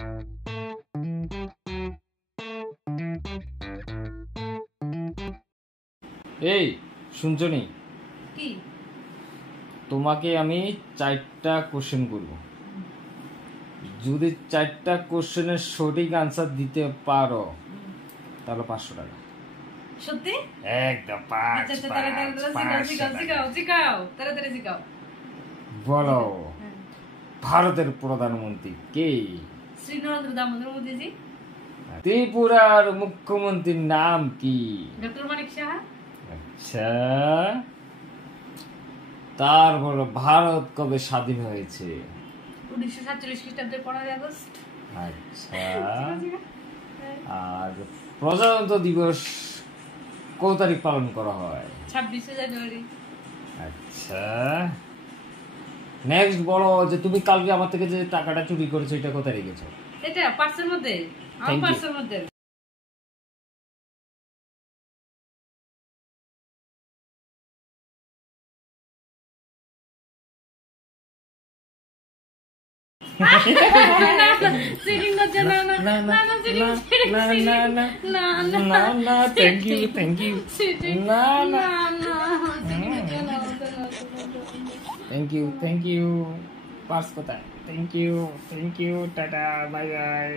এই শুনছনি, কি তোমাকে আমি 4টা কোশ্চেন করব। যদি 4টা কোশ্চেনের সঠিক আনসার দিতে পারো তাহলে 500 টাকা। সত্যি? একদম আচ্ছা তাড়াতাড়ি শিখাও। বলো, ভারতের প্রধানমন্ত্রী কে? শ্রী নরেন্দ্র দামোদর মোদীজি। ত্রিপুরার মুখ্যমন্ত্রীর নাম কি? ডক্টর মানিক সাহা। আচ্ছা, তারপর ভারত কবে স্বাধীন হয়েছে? 1947 খ্রিস্টাব্দে 15 আগস্ট। আচ্ছা, আর প্রজাতন্ত্র দিবস কত তারিখ পালন করা হয়? 26শে জানুয়ারি। আচ্ছা, নেক্সট বলো যে তুমি কালকে আমার থেকে যে টাকাটা চুরি করেছো এটা কোথায় রেখেছো? এটা পার্সের মধ্যে, আমার Thank you. পার্সের মধ্যে। চিটিং করছে না না না না চিটিং না না না থ্যাংক ইউ না না থ্যাংক ইউ পার্স কোথায়? Thank you tata bye by.